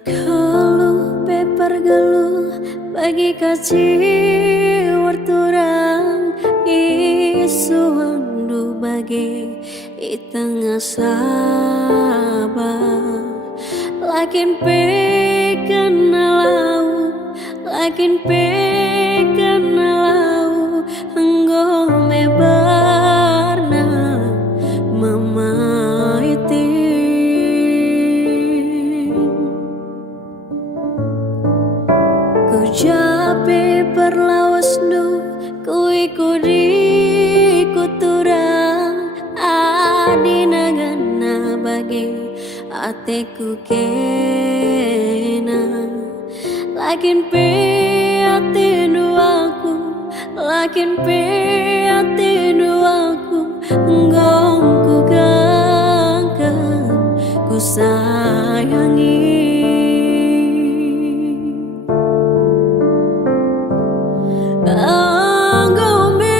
Pergaluh pepergaluh bagi kasih warturang isuandu bagi itengah sabah lakin pekenalau lakin pekenalau enggo mebarna mamaiti ku jape perlawasnu ku ikudi kuturang adinagana bagi ateku kena lakin pe atenu aku lakin pe atenu aku enggongku gangkan ku sayangi anggome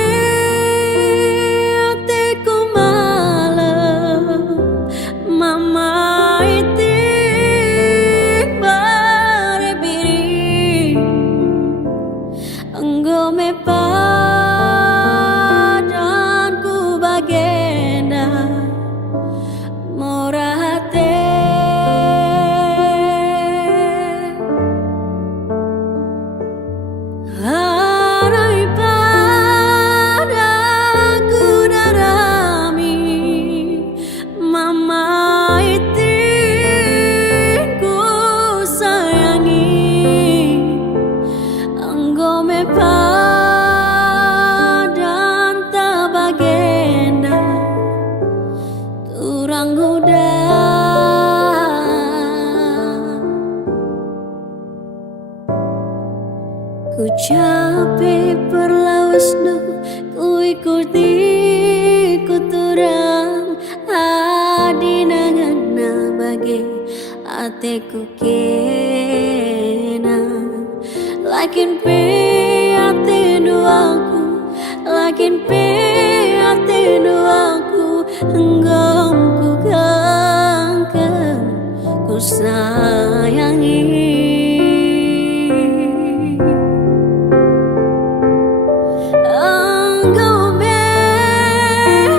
ateku malam mama anggome padanku bagenda morate harai padaku darami mama itinku sayangi anggome padan tabagenda turang huda ku capek perlawasnu ku ikuti kuturang adinangana bagi ateku kena lakin pe atenu aku lakin pe atenu aku enggongku gangkan ku sayangi anggome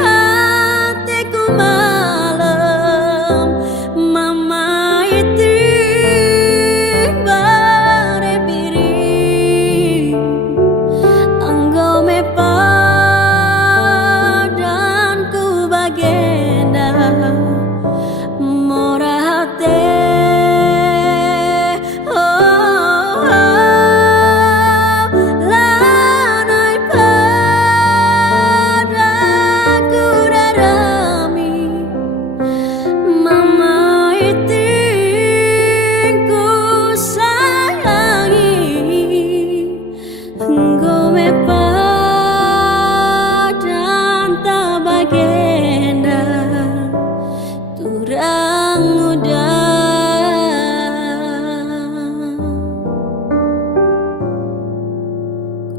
hatiku malam mama itu anggome padanku bagenda morate lanai padaku darami mama itinku sayangi anggome padan tabagenda turang ku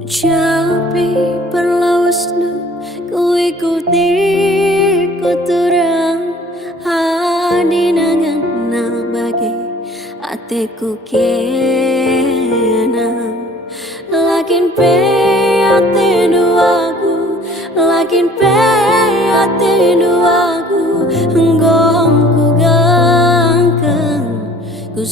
capek perlawasnu ku ikuti kuturang adinangana bagi ateku kena lakin pe atenu aku lakin pe atenu aku enggongku gangkan ku